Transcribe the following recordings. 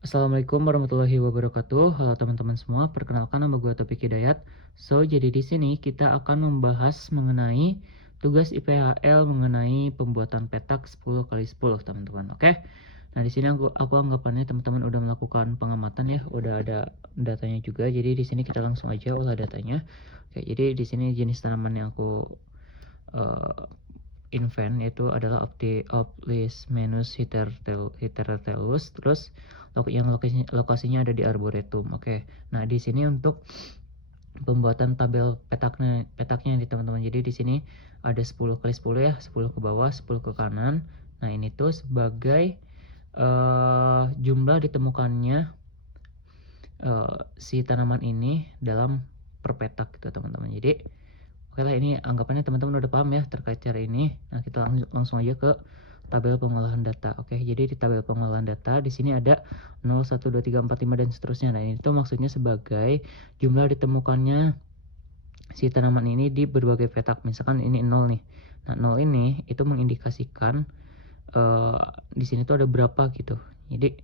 Assalamualaikum warahmatullahi wabarakatuh. Halo teman-teman semua, perkenalkan nama gue Topik Hidayat. Jadi di sini kita akan membahas mengenai tugas IPHL mengenai pembuatan petak 10 kali 10 teman-teman. Oke. Nah, di sini aku anggapannya teman-teman udah melakukan pengamatan ya, udah ada datanya juga. Jadi di sini kita langsung aja olah datanya. Oke, jadi di sini jenis tanaman yang aku uh, invent yaitu adalah Oplismenus heterotellus, terus yang lokasinya ada di Arboretum. Oke. Nah, di sini untuk pembuatan tabel petaknya nih teman-teman. Jadi di sini ada 10 kali 10 ya, 10 ke bawah, 10 ke kanan. Nah, ini tuh sebagai jumlah ditemukannya si tanaman ini dalam per petak gitu teman-teman. Jadi oke lah, ini anggapannya teman-teman udah paham ya terkait cara ini. Nah, kita langsung aja ke tabel pengolahan data. Oke, jadi di tabel pengolahan data di sini ada 0, 1, 2, 3, 4, 5 dan seterusnya. Nah, ini tuh maksudnya sebagai jumlah ditemukannya si tanaman ini di berbagai petak. Misalkan ini 0 nih. Nah, 0 ini itu mengindikasikan di sini tuh ada berapa gitu. Jadi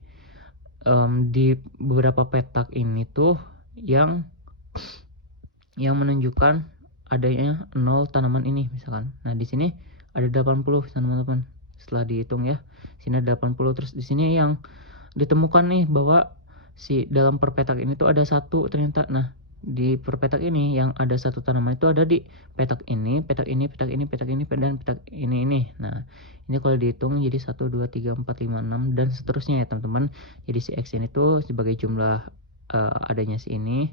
di beberapa petak ini tuh yang menunjukkan adanya 0 tanaman ini misalkan. Nah, di sini ada 80 teman-teman. Setelah dihitung ya, sini ada 80. Terus di sini yang ditemukan nih bahwa si dalam perpetak ini tuh ada satu ternyata. Nah, di perpetak ini yang ada satu tanaman itu ada di petak ini, petak ini, petak ini, petak ini, dan petak ini. Nah, ini kalau dihitung jadi 1, 2, 3, 4, 5, 6 dan seterusnya ya teman-teman. Jadi si X ini tuh sebagai jumlah adanya si ini,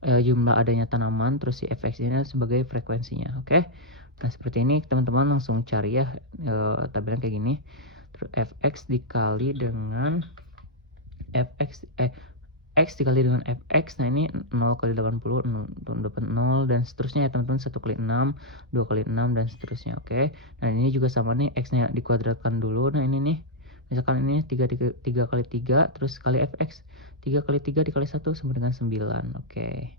jumlah adanya tanaman, terus si fx ini sebagai frekuensinya. Oke. Nah, seperti ini teman-teman langsung cari ya tabelan kayak gini. Terus fx dikali dengan fx x dikali dengan fx. Nah, ini 0 kali 80, 0 dan seterusnya ya teman-teman. 1 kali 6, 2 kali 6 dan seterusnya. Oke. Nah, ini juga sama nih, x-nya dikuadratkan dulu. Nah, ini nih misalkan ini 3 kali 3 terus kali fx. 3 kali 3 dikali 1 sama dengan 9. Oke.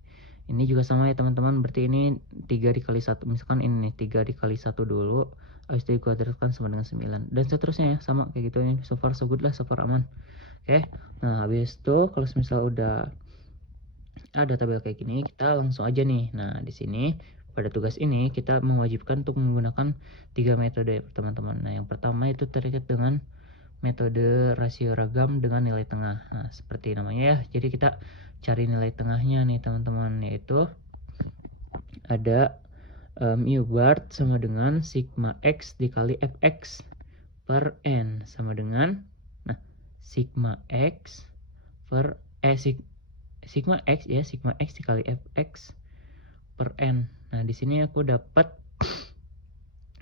Ini juga sama ya teman-teman, berarti ini 3 dikali 1. Misalkan ini nih 3 dikali 1 dulu, habis itu dikuadratkan sama dengan 9. Dan seterusnya ya, sama kayak gitu. Ini so far so good lah, so far aman. Oke. Nah, habis itu kalau misal udah ada tabel kayak gini, kita langsung aja nih. Nah, di sini pada tugas ini kita mewajibkan untuk menggunakan 3 metode teman-teman. Nah, yang pertama itu terkait dengan metode rasio ragam dengan nilai tengah. Nah, seperti namanya ya. Jadi kita cari nilai tengahnya nih teman-teman, yaitu ada mu bar sama dengan sigma x dikali fx per n sama dengan, nah, sigma x per sigma x ya, sigma x dikali fx per n. Nah, di sini aku dapat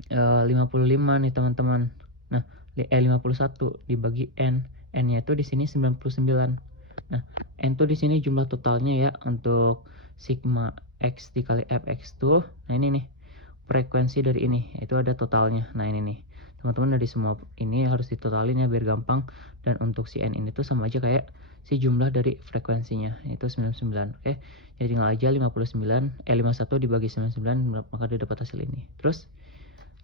55 nih teman-teman. Nah, 51 dibagi n. N-nya itu di sini 99. Nah, n tuh di sini jumlah totalnya ya untuk sigma x dikali fx tuh. Nah, ini nih frekuensi dari ini, itu ada totalnya. Nah, ini nih. Teman-teman dari semua ini harus ditotalin ya biar gampang. Dan untuk si n ini tuh sama aja kayak si jumlah dari frekuensinya, itu 99. Oke. Jadi tinggal aja 51 dibagi 99 maka dia dapat hasil ini. Terus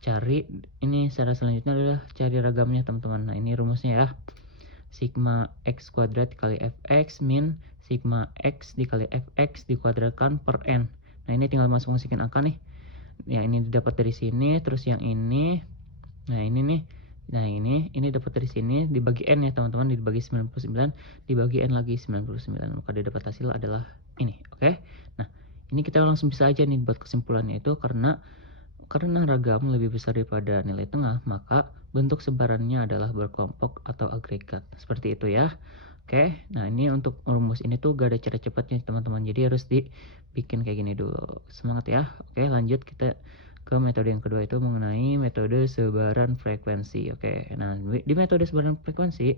cari ini, cara selanjutnya adalah cari ragamnya teman-teman. Nah, ini rumusnya ya, sigma x kuadrat dikali fx min sigma x dikali fx dikuadratkan per n. Nah, ini tinggal masuk-masukin angka nih. Yang ini didapat dari sini, terus yang ini, nah ini nih, nah ini dapat dari sini dibagi n ya teman-teman, dibagi 99 dibagi n lagi 99, maka dia dapat hasil adalah ini. Oke. Nah, ini kita langsung bisa aja nih buat kesimpulannya, itu karena ragam lebih besar daripada nilai tengah, maka bentuk sebarannya adalah berkelompok atau agregat. Seperti itu ya. Oke, nah ini untuk rumus ini tuh gak ada cara cepatnya teman-teman. Jadi harus dibikin kayak gini dulu. Semangat ya. Oke, lanjut kita ke metode yang kedua, itu mengenai metode sebaran frekuensi. Oke, nah di metode sebaran frekuensi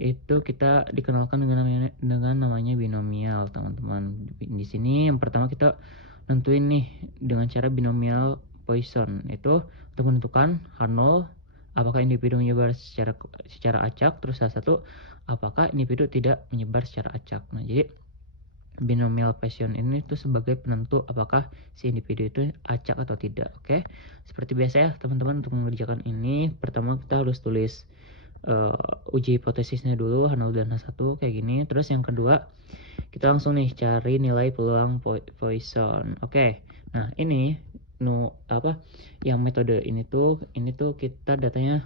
itu kita dikenalkan dengan namanya binomial teman-teman. Di sini yang pertama kita nentuin nih dengan cara binomial Poisson, itu untuk menentukan H0 apakah individu menyebar secara acak, terus satu apakah individu tidak menyebar secara acak. Nah, jadi binomial Poisson ini tuh sebagai penentu apakah si individu itu acak atau tidak. Oke. Seperti biasa ya teman-teman, untuk mengerjakan ini pertama kita harus tulis uji hipotesisnya dulu H0 dan H1 kayak gini. Terus yang kedua kita langsung nih cari nilai peluang Poisson. Oke. Nah, ini yang metode ini tuh kita datanya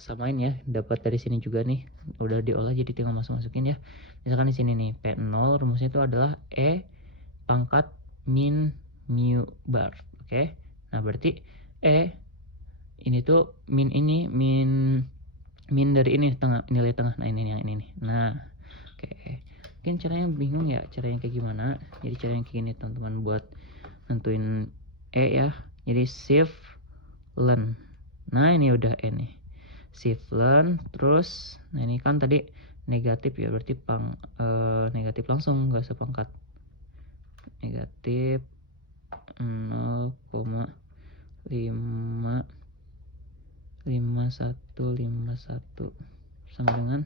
samain ya, dapat dari sini juga nih, udah diolah jadi tinggal masukin ya. Misalkan di sini nih P0 rumusnya itu adalah E pangkat min mu bar. Oke. Nah, berarti E ini tuh min dari ini nilai tengah. Nah, ini yang ini nih. Nah, oke. Mungkin caranya bingung ya, caranya kayak gimana. Jadi caranya kayak gini teman-teman buat nentuin E ya. Jadi shift len. Nah, ini udah E nih. Shift len, terus nah ini kan tadi negatif ya, berarti negatif langsung, nggak usah pangkat. Negatif 0,5151 sama dengan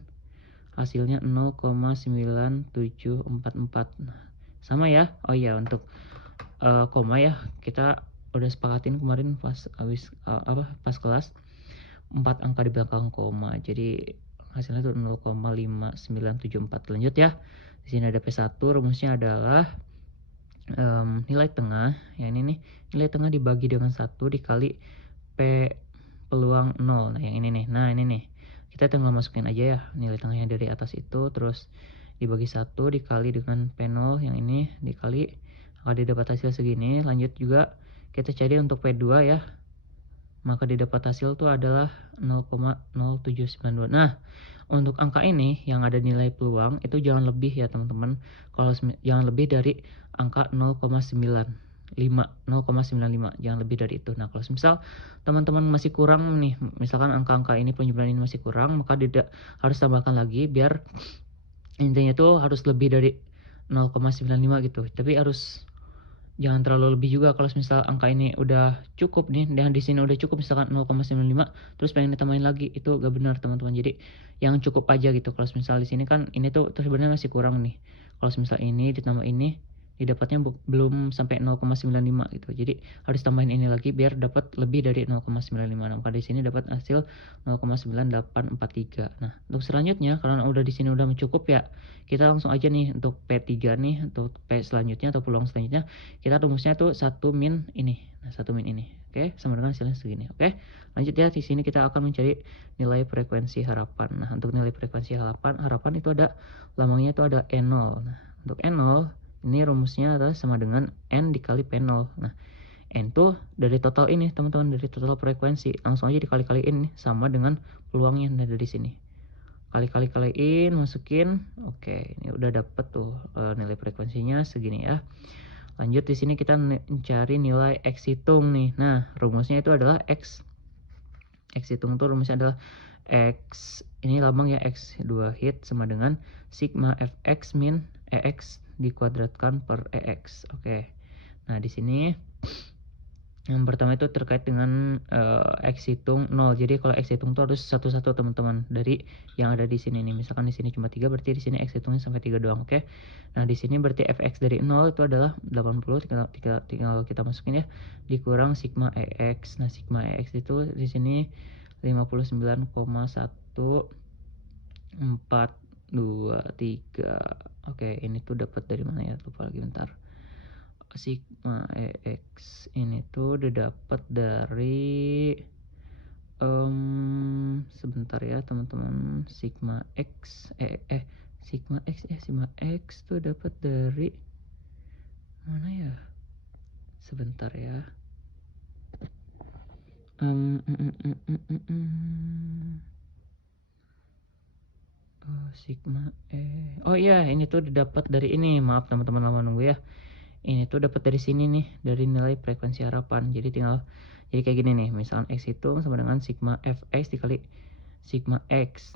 hasilnya 0,9744. Nah, sama ya. Oh iya, untuk koma ya kita udah sepakatin kemarin pas pas kelas 4 angka di belakang koma, jadi hasilnya itu 0,5974. Lanjut ya. Di sini ada P1, rumusnya adalah nilai tengah, ya ini nih, nilai tengah dibagi dengan 1 dikali P peluang 0. Nah, yang ini nih. Nah, ini nih. Kita tinggal masukin aja ya nilai tengahnya dari atas itu, terus dibagi 1 dikali dengan P0 yang ini dikali akan didapat hasil segini. Lanjut juga kita cari untuk P2 ya. Maka didapat hasil itu adalah 0,0792. Nah, untuk angka ini yang ada nilai peluang itu jangan lebih ya teman-teman. Kalau jangan lebih dari angka 0,95, jangan lebih dari itu. Nah, kalau misal teman-teman masih kurang nih, misalkan angka-angka ini penjumlahan ini masih kurang, maka harus tambahkan lagi biar intinya tuh harus lebih dari 0,95 gitu. Tapi harus jangan terlalu lebih juga. Kalau misal angka ini udah cukup nih, dan di sini udah cukup misalkan 0,95 terus pengen ditambahin lagi, itu gak benar teman-teman. Jadi yang cukup aja gitu. Kalau misal di sini kan ini tuh sebenarnya masih kurang nih. Kalau misal ini ditambah ini didapatnya belum sampai 0,95 gitu. Jadi harus tambahin ini lagi biar dapat lebih dari 0,95. Nah, maka di sini dapat hasil 0,9843. Nah, untuk selanjutnya karena udah di sini udah mencukup ya, kita langsung aja nih untuk P3 nih, untuk P selanjutnya atau peluang selanjutnya kita rumusnya tuh 1 min ini. Nah, 1 min ini. Oke, sama dengan hasilnya segini. Oke. Lanjut ya, di sini kita akan mencari nilai frekuensi harapan. Nah, untuk nilai frekuensi harapan itu ada lambangnya itu ada E0. Nah, untuk E0 ini rumusnya adalah sama dengan N dikali P0. Nah, N itu dari total ini teman-teman, dari total frekuensi. Langsung aja dikali-kaliin nih sama dengan peluangnya dari sini. Kaliin, masukin. Oke, ini udah dapet tuh nilai frekuensinya segini ya. Lanjut di sini kita mencari nilai X hitung nih. Nah, rumusnya itu adalah X hitung tuh rumusnya adalah X, ini lambang ya X 2 hit sama dengan sigma Fx min EX dikuadratkan per EX. Oke. Nah, di sini yang pertama itu terkait dengan X hitung 0. Jadi kalau X hitung itu harus satu-satu teman-teman dari yang ada di sini nih. Misalkan di sini cuma 3, berarti di sini X hitungnya sampai 3 doang, oke. Nah, di sini berarti Fx dari 0 itu adalah 80, tinggal kita masukin ya, dikurang sigma EX. Nah, sigma EX itu di sini 59,1423. Oke, ini tuh dapat dari mana ya? Lupa lagi, bentar. Sigma EX ini tuh udah dapat dari sebentar ya teman-teman. Sigma X tuh dapat dari mana ya? Sebentar ya. Sigma oh iya, ini tuh didapat dari ini. Maaf teman-teman lama nunggu ya. Ini tuh dapat dari sini nih, dari nilai frekuensi harapan. Jadi kayak gini nih, misalkan X itu sama dengan sigma Fx dikali sigma X.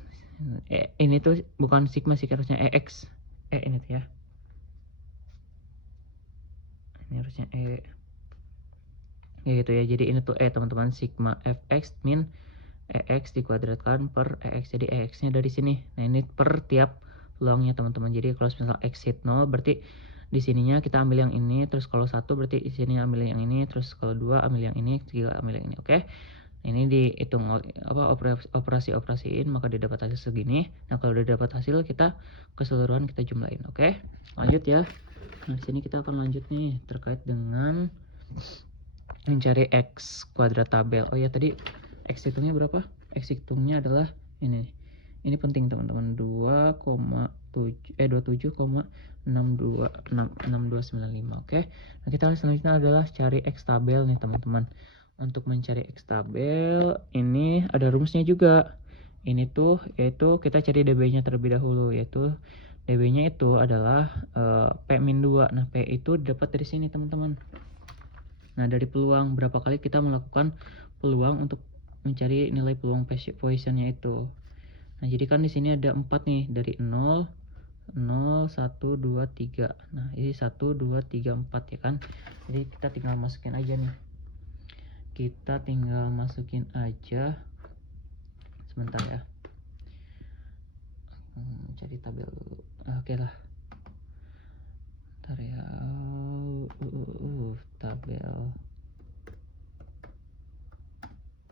Ini tuh bukan sigma sih, harusnya EX. Ini tuh ya. Ini harusnya ya gitu ya. Jadi ini tuh teman-teman, sigma Fx min EX dikuadratkan per EX. Jadi EX-nya dari sini. Nah, ini per tiap peluangnya teman-teman. Jadi kalau misal X hit 0 berarti di sininya kita ambil yang ini, terus kalau 1 berarti di sini ambil yang ini, terus kalau 2 ambil yang ini, 3 ambil yang ini, oke. Ini dihitung operasiin maka didapat hasil segini. Nah, kalau udah dapat hasil kita keseluruhan kita jumlahin. Oke. Lanjut ya. Nah, di sini kita akan lanjut nih terkait dengan mencari X kuadrat tabel. Oh ya, tadi X hitungnya berapa? X hitungnya adalah ini. Ini penting teman-teman, 27,6295. Oke. Nah, kita selanjutnya adalah cari X tabel nih teman-teman. Untuk mencari X tabel ini ada rumusnya juga. Ini tuh yaitu kita cari db-nya terlebih dahulu, yaitu db-nya itu adalah P-2. Nah, P itu dapat dari sini teman-teman. Nah, dari peluang, berapa kali kita melakukan peluang untuk mencari nilai peluang Poissonnya itu. Nah, jadi kan di sini ada 4 nih, dari 0, 0, 1, 2, 3. Nah, ini 1, 2, 3, 4 ya kan. Jadi kita tinggal masukin aja nih. Kita tinggal masukin aja. Sebentar ya. Cari tabel dulu. Oke lah. Bentar ya. Tabel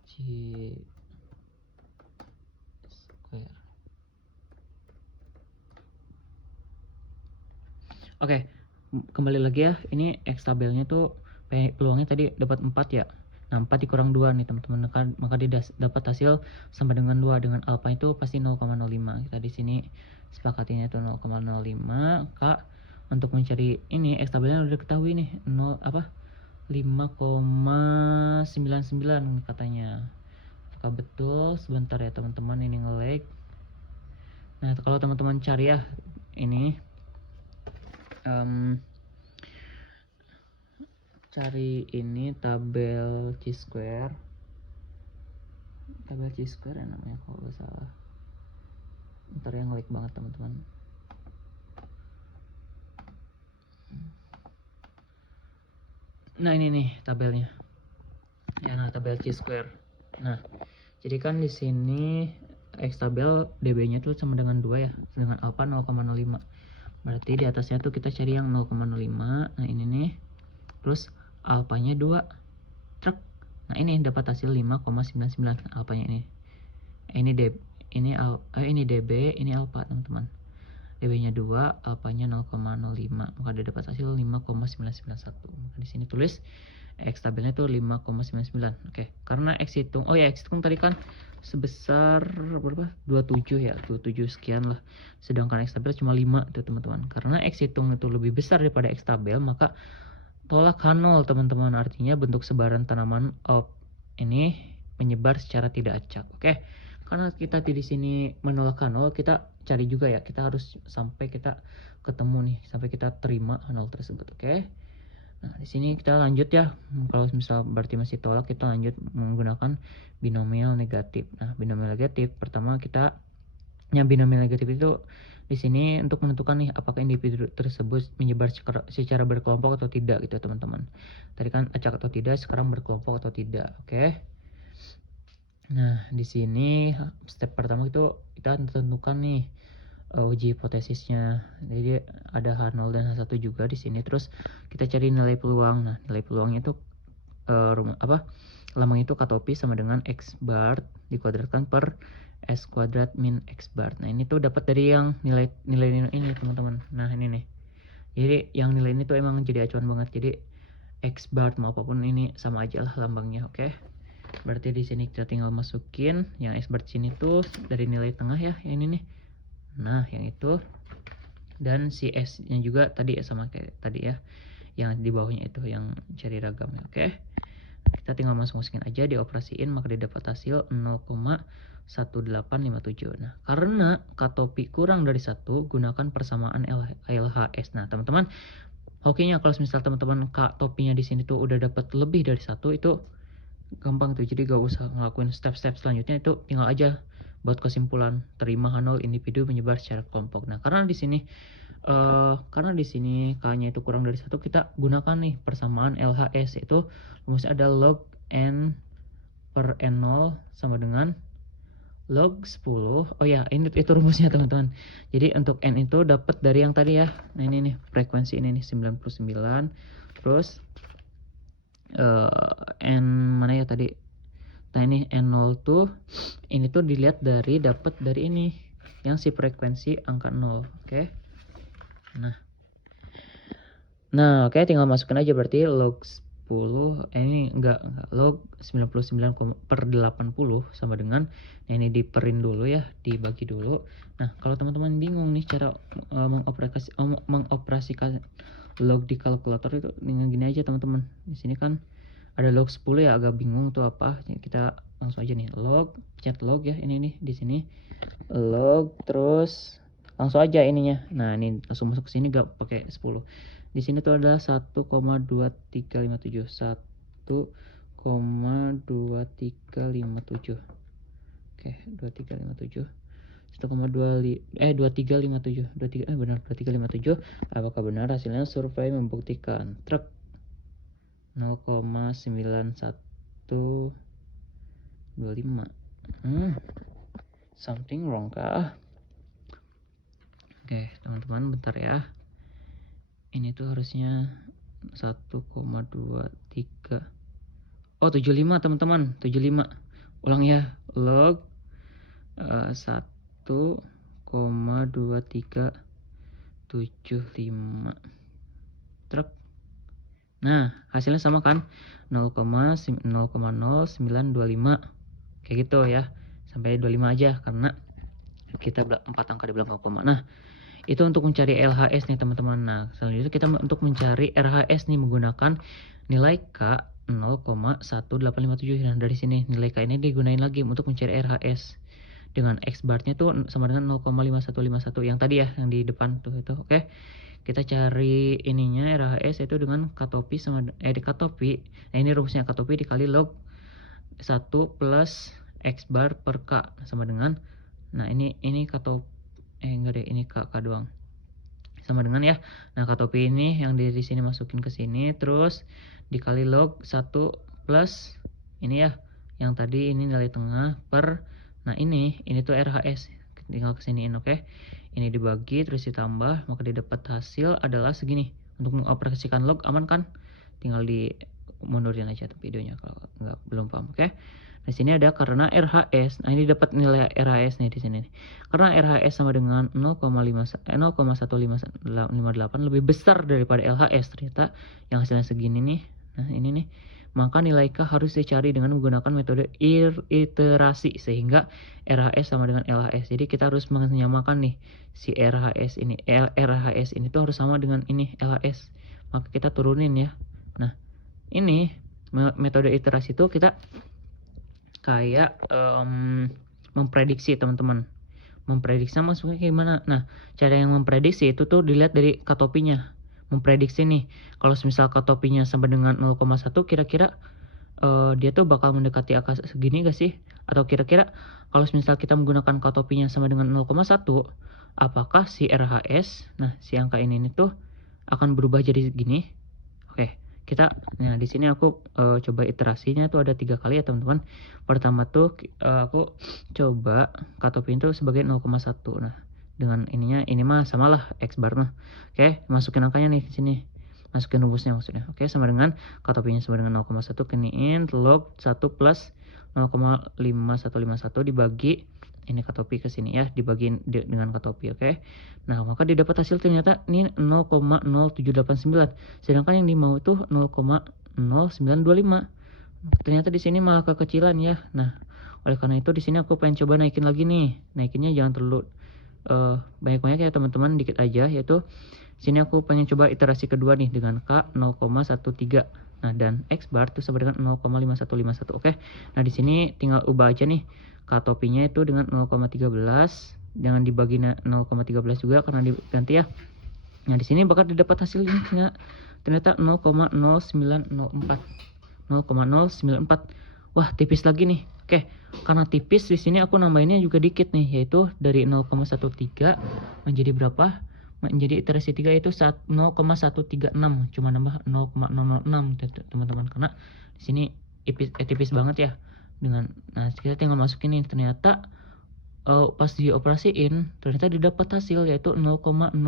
C square. Oke, kembali lagi ya. Ini X tabelnya tuh peluangnya tadi dapat 4 ya. Nah, 4 dikurang 2 nih teman-teman, maka dapat hasil sama dengan 2. Dengan alfa itu pasti 0,05. Kita di sini sepakatinya itu 0,05. Kak, untuk mencari ini X tabelnya udah diketahui nih, 5,99 katanya. Apakah betul? Sebentar ya teman-teman, ini nge-lag. Nah, kalau teman-teman cari ya ini cari ini tabel C-square ya namanya kalau nggak salah. Ntar yang ngelik banget teman-teman. Nah, ini nih tabelnya ya. Nah, tabel C-square. Nah, jadi kan di sini X tabel db-nya tuh sama dengan 2 ya, dengan alpha 0,05. Berarti di atasnya tuh kita cari yang 0,05. Nah, ini nih, terus alfanya 2 truk. Nah, ini dapat hasil 5,99 alfanya ini. Ini db, ini alfa teman-teman. db-nya 2, alfanya 0,05. Maka dia dapat hasil 5,991. Maka di sini tulis X tabelnya tuh 5,99. Oke, karena X hitung, X hitung tadi kan sebesar berapa? 27 ya, 27 sekian lah. Sedangkan X tabel cuma 5 tuh teman-teman. Karena X hitung itu lebih besar daripada X tabel, maka tolak H0 teman-teman. Artinya bentuk sebaran tanaman ini menyebar secara tidak acak. Oke. Karena kita di sini menolak H0, kita cari juga ya. Kita harus sampai kita ketemu nih, sampai kita terima H0 tersebut. Oke. Nah, di sini kita lanjut ya. Kalau misal berarti masih tolak, kita lanjut menggunakan binomial negatif. Nah, binomial negatif pertama binomial negatif itu di sini untuk menentukan nih apakah individu tersebut menyebar secara berkelompok atau tidak gitu teman-teman. Tadi kan acak atau tidak, sekarang berkelompok atau tidak. Oke. Nah, di sini step pertama itu kita tentukan nih uji hipotesisnya. Jadi ada H0 dan H1 juga di sini. Terus kita cari nilai peluang. Nah, nilai peluangnya itu lambang itu katopi sama dengan X bar dikuadratkan per S kuadrat min X bar. Nah, ini tuh dapat dari yang nilai ini teman-teman. Nah, ini nih. Jadi yang nilai ini tuh emang jadi acuan banget. Jadi X bar mau apapun ini sama aja lah lambangnya. Oke. Berarti di sini kita tinggal masukin yang X bar sini tuh dari nilai tengah ya, yang ini nih. Nah, yang itu. Dan si S-nya juga tadi sama kayak tadi ya. Yang di bawahnya itu yang cari ragamnya. Oke. Kita tinggal masukin aja, dioperasiin, maka didapat hasil 0,1857. Nah, karena katopi kurang dari 1, gunakan persamaan LHS. Nah, teman-teman, hokinya kalau misal teman-teman katopinya di sini tuh udah dapat lebih dari 1, itu gampang tuh. Jadi gak usah ngelakuin step-step selanjutnya, itu tinggal aja buat kesimpulan terima H0 individu menyebar secara kelompok. Nah, karena di sini K-nya itu kurang dari 1, kita gunakan nih persamaan LHS, yaitu rumusnya ada log N per N0 sama dengan log 10. Oh ya, ini itu rumusnya teman-teman. Jadi untuk N itu dapat dari yang tadi ya. Nah, ini nih frekuensi ini nih 99. Terus N mana ya tadi Nah ini N0 tuh ini tuh dilihat dari dapat dari ini yang si frekuensi angka 0. Oke. Nah, oke, tinggal masukin aja berarti log 10 ini enggak log 99/80 sama dengan ini diperin dulu ya, dibagi dulu. Nah, kalau teman-teman bingung nih cara mengoperasikan log di kalkulator itu dengan gini aja teman-teman. Di sini kan ada log 10 ya, agak bingung tuh apa. Jadi kita langsung aja nih log, chat log ya, ini nih di sini log, terus langsung aja ininya. Nah, ini langsung masuk ke sini gak pakai 10. Di sini tuh adalah 1,2357. 1,2357. Oke, 2357. 2357. 23 benar 2357. Apakah benar hasilnya? Survei membuktikan truk 0,9125. Something wrong kah? Oke, teman-teman bentar ya. Ini tuh harusnya 1,23. Oh, 75 teman-teman, 75. Ulang ya, log 1,2375 truk. Nah, hasilnya sama kan? 0,0925. Kayak gitu ya. Sampai 25 aja karena kita 4 angka di belakang koma. Nah, itu untuk mencari LHS nih teman-teman. Nah, selanjutnya kita untuk mencari RHS nih menggunakan nilai K 0,1857. Nah, dari sini nilai K ini digunain lagi untuk mencari RHS. Dengan X bar-nya tuh sama dengan 0,5151 yang tadi ya, yang di depan tuh itu. Oke. Kita cari ininya RHS itu dengan K-topi sama K-topi. Nah, ini rumusnya K-topi dikali log 1 plus X bar per K sama dengan, nah ini K-topi enggak deh, ini K doang sama dengan ya. Nah, K-topi ini yang di sini masukin ke sini, terus dikali log 1 plus ini ya yang tadi ini nilai tengah per, nah ini tuh RHS, tinggal kesiniin. Oke, ini dibagi terus ditambah, maka didapat hasil adalah segini. Untuk mengoperasikan log aman kan? Tinggal di mundurin aja tuh videonya kalau belum paham. Oke. Di sini ada karena RHS. Nah, ini dapat nilai RHS nih di sini nih. Karena RHS sama dengan 0,1558 lebih besar daripada LHS ternyata yang hasilnya segini nih. Nah, ini nih. Maka nilai K harus dicari dengan menggunakan metode iterasi sehingga RHS sama dengan LHS. Jadi kita harus menyamakan nih si RHS ini tuh harus sama dengan ini LHS. Maka kita turunin ya. Nah, ini metode iterasi itu kita kayak memprediksi teman-teman. Memprediksi maksudnya kayak gimana? Nah, cara yang memprediksi itu tuh dilihat dari K-topinya. Memprediksi nih, kalau misal K-topinya sama dengan 0,1 kira-kira dia tuh bakal mendekati angka segini gak sih? Atau kira-kira kalau misal kita menggunakan K-topinya sama dengan 0,1, apakah si RHS, nah si angka ini tuh akan berubah jadi segini? Oke. Nah di sini aku coba iterasinya tuh ada 3 kali ya teman-teman. Pertama tuh aku coba K-topi itu sebagai 0,1. Nah dengan ininya ini mah samalah X bar mah. Oke, masukin angkanya nih ke sini, masukin rumusnya maksudnya. Oke, sama dengan K-topinya sama dengan 0,1 keniin log 1 plus 0,5151 dibagi ini K-topi ke sini ya, dibagiin dengan K-topi. Oke. Nah, maka didapat hasil ternyata ini 0,0789. Sedangkan yang dimau itu 0,0925. Ternyata di sini malah kekecilan ya. Nah, oleh karena itu di sini aku pengen coba naikin lagi nih. Naikinnya jangan terlalu banyak-banyak ya teman-teman, dikit aja, yaitu sini aku pengen coba iterasi kedua nih dengan K 0,13. Nah, dan X bar itu sama dengan 0,5151. Oke. Nah, di sini tinggal ubah aja nih K-topinya itu dengan 0,13. Jangan dibagi 0,13 juga karena diganti ya. Nah, di sini bakal didapat hasilnya ternyata 0,0904. 0,094. Wah, tipis lagi nih. Oke, karena tipis di sini aku nambahinnya juga dikit nih, yaitu dari 0,13 menjadi berapa? Menjadi iterasi 3 itu 0,136, cuma nambah 0,006 teman-teman, karena di sini tipis banget ya. Dengan nah kita tinggal masukin nih, ternyata pas dioperasiin ternyata didapat hasil yaitu 0,0925.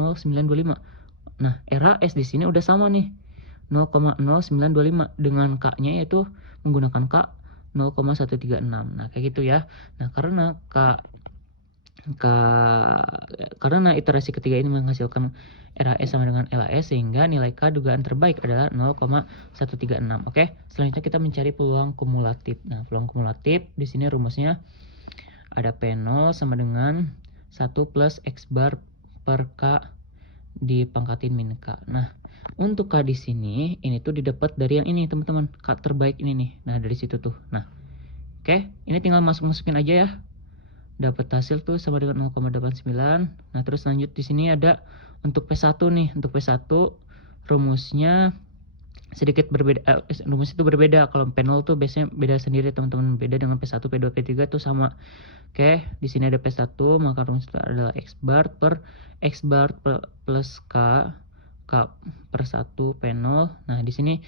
Nah, RHS di sini udah sama nih 0,0925 dengan K-nya yaitu menggunakan K 0,136. Nah, kayak gitu ya. Nah, karena iterasi ketiga ini menghasilkan RHS sama dengan LHS, sehingga nilai K dugaan terbaik adalah 0,136. Oke, selanjutnya kita mencari peluang kumulatif. Nah, peluang kumulatif di sini rumusnya ada P0 sama dengan 1 plus X bar per K dipangkatin min K. Nah, untuk K di sini ini tuh didapat dari yang ini, teman-teman. K terbaik ini nih. Nah, dari situ tuh. Nah, oke, ini tinggal masukin aja ya. Dapat hasil tuh sama dengan 0,89. Nah, terus lanjut di sini ada untuk P1 nih. Untuk P1 rumusnya sedikit berbeda. Rumus itu berbeda. Kalau P0 tuh biasanya beda sendiri, teman-teman. Beda dengan P1, P2, P3 tuh sama. Oke, di sini ada P1, maka rumus itu adalah X bar plus K per 1 P0. Nah, di sini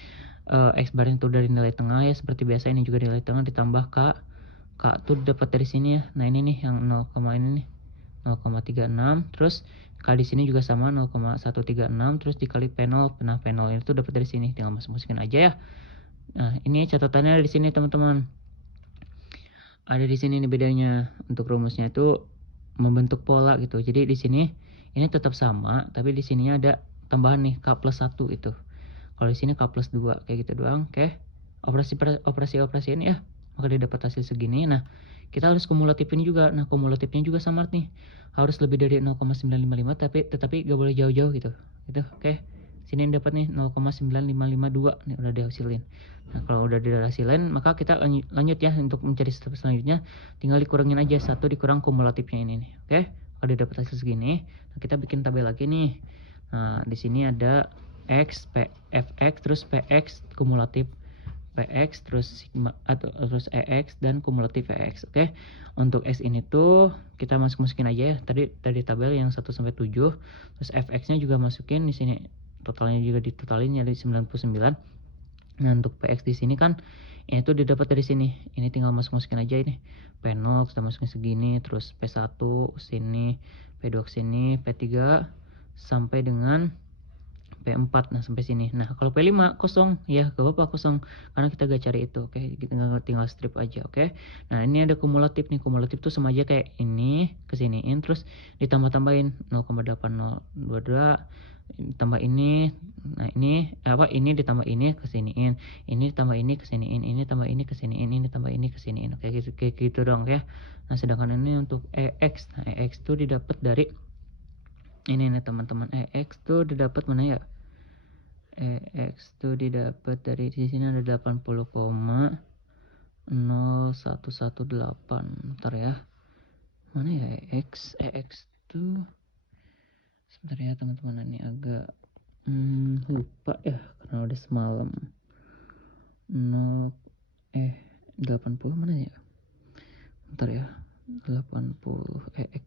X bar itu dari nilai tengah ya, seperti biasa. Ini juga nilai tengah ditambah K tuh dapat dari sini ya. Nah, ini nih yang 0, ini nih 0,36. Terus K di sini juga sama 0,136, terus dikali P0. Nah, P0 itu dapat dari sini, tinggal masukin aja ya. Nah, ini catatannya di sini, teman-teman. Ada di sini nih bedanya. Untuk rumusnya itu membentuk pola gitu. Jadi di sini ini tetap sama, tapi di sininya ada tambahan nih K plus 1 itu. Kalau di sini K plus 2 kayak gitu doang. Oke. Operasi ini ya. Maka dia dapat hasil segini. Nah, kita harus kumulatifin juga. Nah, kumulatifnya juga sama nih. Harus lebih dari 0,955, tetapi gak boleh jauh-jauh gitu. Gitu. Oke. Sini yang dapat nih 0,9552 nih udah dihasilin. Nah, kalau udah dihasilin, maka kita lanjut ya untuk mencari step selanjutnya. Tinggal dikurangin aja 1 dikurang kumulatifnya ini nih. Oke. Kalau udah dapat hasil segini, nah kita bikin tabel lagi nih. Nah, di sini ada X, Fx, terus Px kumulatif Px, terus sigma atau terus EX dan kumulatif EX. Oke. Untuk X ini tuh kita masukin aja ya. Tadi tabel yang 1 sampai 7. Terus Fx-nya juga masukin di sini. Totalnya juga ditotalin jadi 99. Nah, untuk PX di sini kan ini tuh didapat dari sini. Ini tinggal masukin aja ini. P0 kita masukin segini, terus P1 sini, P2 sini, P3 sampai dengan P4. Nah, sampai sini. Nah, kalau P5 kosong ya, gak apa-apa kosong karena kita gak cari itu. Oke, kita tinggal strip aja. Oke. Nah, ini ada kumulatif nih. Kumulatif tuh sama aja kayak ini kesiniin terus ditambah-tambahin 0,8022 tambah ini. Nah, ini ditambah ini kesiniin, ini ditambah ini kesiniin, ini tambah ini kesiniin, ini tambah ini kesiniin. Kayak gitu dong ya. Nah, sedangkan ini untuk EX. Nah, EX tuh didapat dari ini nih, teman-teman. EX tuh didapat mana ya? EX tuh didapat dari di sini ada 80,0118. Bentar ya. Mana ya EX? EX tuh sebentar ya, teman-teman, ini agak lupa ya karena udah semalam. 80 mana ya? Bentar ya. 80 EX.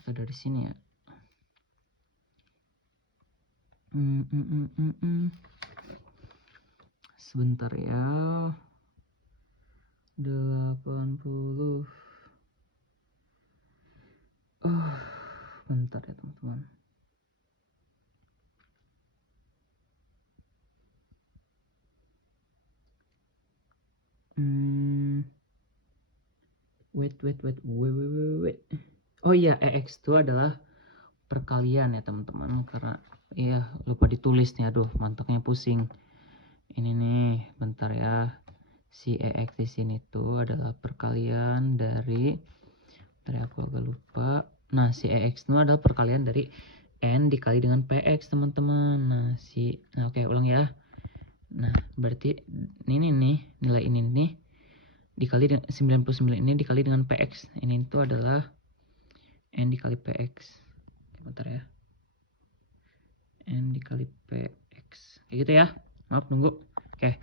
Atau dari sini ya. Sebentar ya. 80. Bentar ya, teman-teman. Wait. Oh iya, EX itu adalah perkalian ya, teman-teman. Karena iya lupa ditulis nih, aduh mantaknya pusing. Ini nih, bentar ya. Si EX di sini tuh adalah perkalian dari, bentar ya, aku agak lupa. Nah, si EX itu adalah perkalian dari N dikali dengan PX, teman-teman. Nah, oke, ulang ya. Nah, berarti ini nih, nilai ini nih dikali dengan 99 ini dikali dengan PX. Ini itu adalah N dikali PX. Bentar ya. N dikali PX. Kayak gitu ya. Maaf, nunggu. Oke.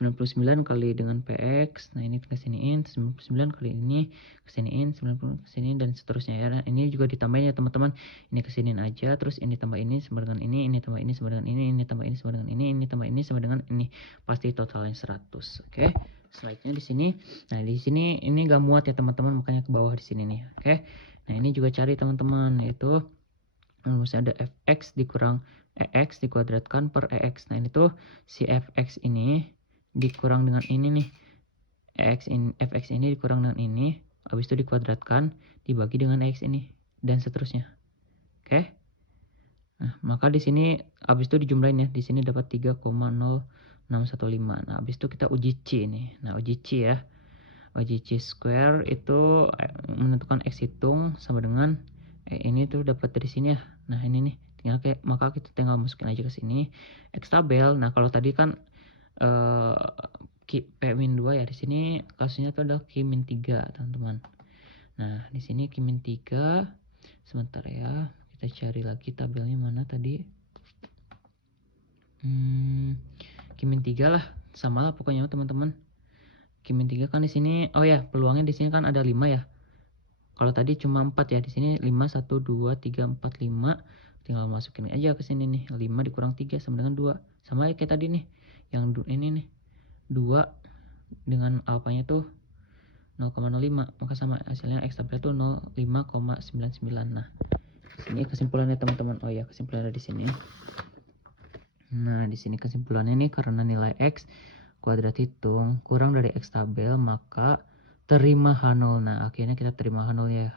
99 kali dengan PX. Nah, ini kesiniin. 99 kali ini kesiniin. 90 kesini dan seterusnya ya. Nah, ini juga ditambahin ya, teman-teman. Ini kesiniin aja. Terus ini tambah ini sama dengan ini. Ini tambah ini sama dengan ini tambah ini sama dengan ini tambah ini sama dengan ini. Pasti totalnya 100. Oke. Slide-nya di sini. Nah, di sini ini gak muat ya, teman-teman. Makanya ke bawah di sini nih. Oke. Nah, ini juga cari, teman-teman. Yaitu misalnya ada fx dikurang EX dikuadratkan per EX. Nah, ini tuh si fx ini dikurang dengan ini nih, fx ini dikurang dengan ini, habis itu dikuadratkan dibagi dengan x ini dan seterusnya. Oke. Nah, maka di sini habis itu dijumlahin ya. Di sini dapat 3,0615. Nah, habis itu kita uji C ini. Nah, uji C ya. Uji C square itu menentukan x hitung sama dengan ini tuh dapat dari sini ya. Nah, ini nih. Maka kita tinggal masukin aja ke sini x tabel. Nah, kalau tadi kan P-2 ya. Di sini kasusnya tuh adalah Q-3, teman-teman. Nah, di sini Q-3. Sebentar ya. Kita cari lagi tabelnya mana tadi. Q-3 lah, sama lah pokoknya teman-teman. Q-3 kan di sini, oh ya, peluangnya di sini kan ada 5 ya. Kalau tadi cuma 4 ya, di sini 5 1 2 3 4 5. Tinggal masukin aja ke sini nih. 5 dikurang 3 sama dengan 2. Sama kayak tadi nih. Yang ini nih. 2 dengan alfanya tuh 0,05, maka sama hasilnya x tabel itu 05,99. Nah, ini kesimpulannya teman-teman. Oh ya, kesimpulannya di sini. Nah, di sini kesimpulannya nih, karena nilai x kuadrat hitung kurang dari x tabel, maka terima H0. Nah, akhirnya kita terima H0 ya.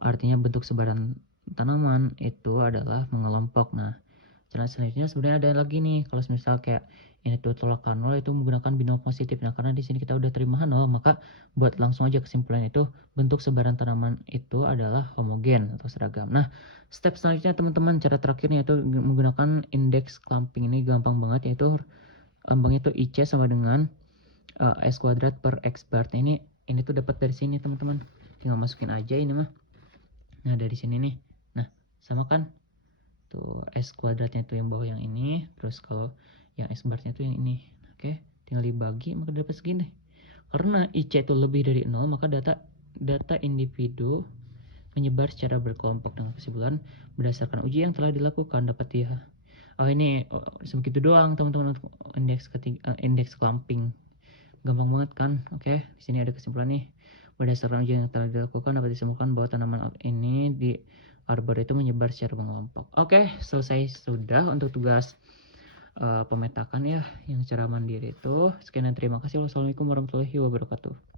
Artinya bentuk sebaran tanaman itu adalah mengelompok. Nah, cara selanjutnya sebenarnya ada lagi nih. Kalau misal kayak ini tuh tolak H0 itu menggunakan binom positif. Nah, karena di sini kita udah terima H0, maka buat langsung aja kesimpulan itu bentuk sebaran tanaman itu adalah homogen atau seragam. Nah, step selanjutnya teman-teman, cara terakhirnya itu menggunakan indeks clumping. Ini gampang banget, yaitu lambangnya itu IC sama dengan S kuadrat per X bar. Nah, ini tuh dapat dari sini teman-teman. Tinggal masukin aja ini mah. Nah, dari sini nih. Nah, sama kan? Tuh S kuadratnya tuh yang bawah yang ini, terus kalau yang X barnya tuh yang ini. Oke, tinggal dibagi maka dapat segini. Karena IC itu lebih dari 0, maka data individu menyebar secara berkelompok. Dengan kesimpulan berdasarkan uji yang telah dilakukan dapat ya. Oh, ini sebegitu doang teman-teman, indeks clumping. Gampang banget kan? Oke, di sini ada kesimpulan nih. Berdasarkan ujian yang telah dilakukan dapat disimpulkan bahwa tanaman ini di arbor itu menyebar secara mengelompok. Oke, selesai sudah untuk tugas pemetakan ya yang secara mandiri itu. Sekian dan terima kasih. Wassalamualaikum warahmatullahi wabarakatuh.